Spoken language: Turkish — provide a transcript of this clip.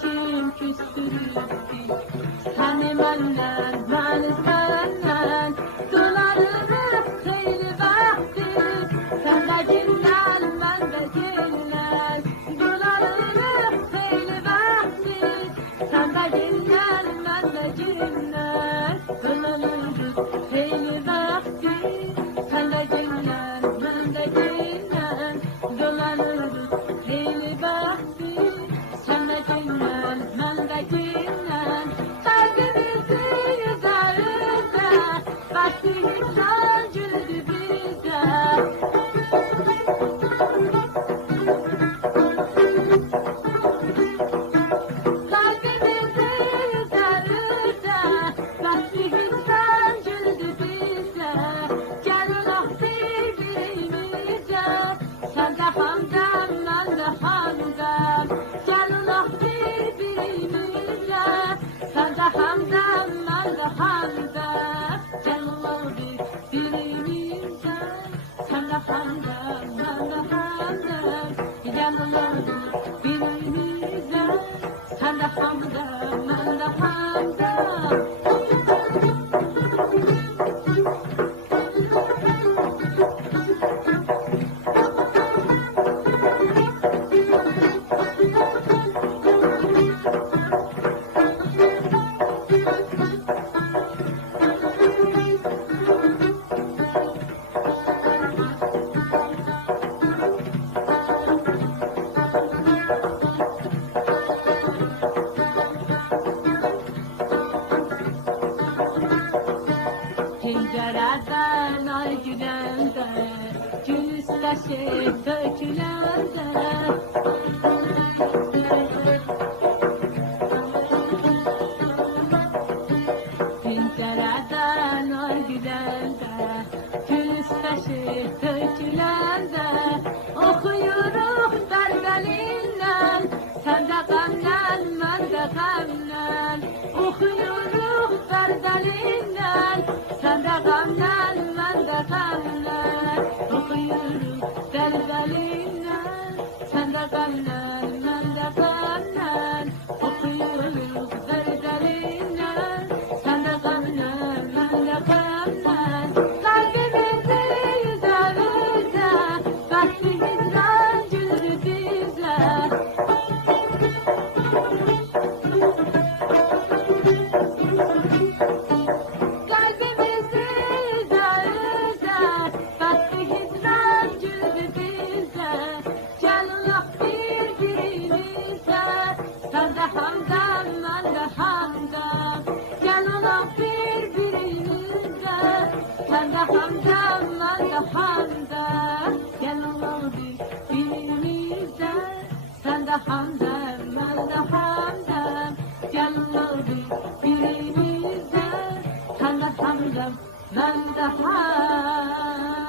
kim küstürürdü seni benden, beni senden. Dolanırız xeyli vaxtdır, sen de dinlen, ben de dinlen. Dolanırız xeyli vaxtdır, sen de dinlen, ben de dinlen. Dolanırız xeyli vaxtdır, sen de dinlen, ben de dinlen. Dolanırız xeyli vaxtdır, sen de dinlen, ben de dinlen. Kalbimizi üzerinde, başlayıp güldü bize. Kalbimizi üzerinde, başlayıp güldü bize. Gelin ah birbirimize, sen de hamdem, ben de hamdem. Gelin ah birbirimize, sen de hamdem, ben de hamdem. Gelin ah birbirimize, sen de hamdem, ben de hamdem. Gelin ah birbirimize, sen de hamdem, ben de hamdem. Pencereden ay gülende, gül üstleşip dökülende. Pencereden ay gülende, gül üstleşip dökülende. Okuyuruz berberinden, sen de gamlen, ben de gamlen. Okuyuruz berberinden, sen de gamlen, ben de gamlen. Okuyuruz berberinden, sen de gamlen, ben de gamlen. Okuyuruz berberinden, sen de gamlen, ben de gamlen. Kalbimizi üzerinde, başımızdan güldü bize. Kalbimizi üzerinde, başımızdan güldü bize. Gelin ah birbirimize, sen de hamdem, ben de hamdem. Gelin ah birbirimize, sen de hamdem, ben de hamdem. Gelin ah birbirimize, sen de hamdem, ben de hamdem. Gelin ah birbirimize, sen de hamdem, ben de hamdem.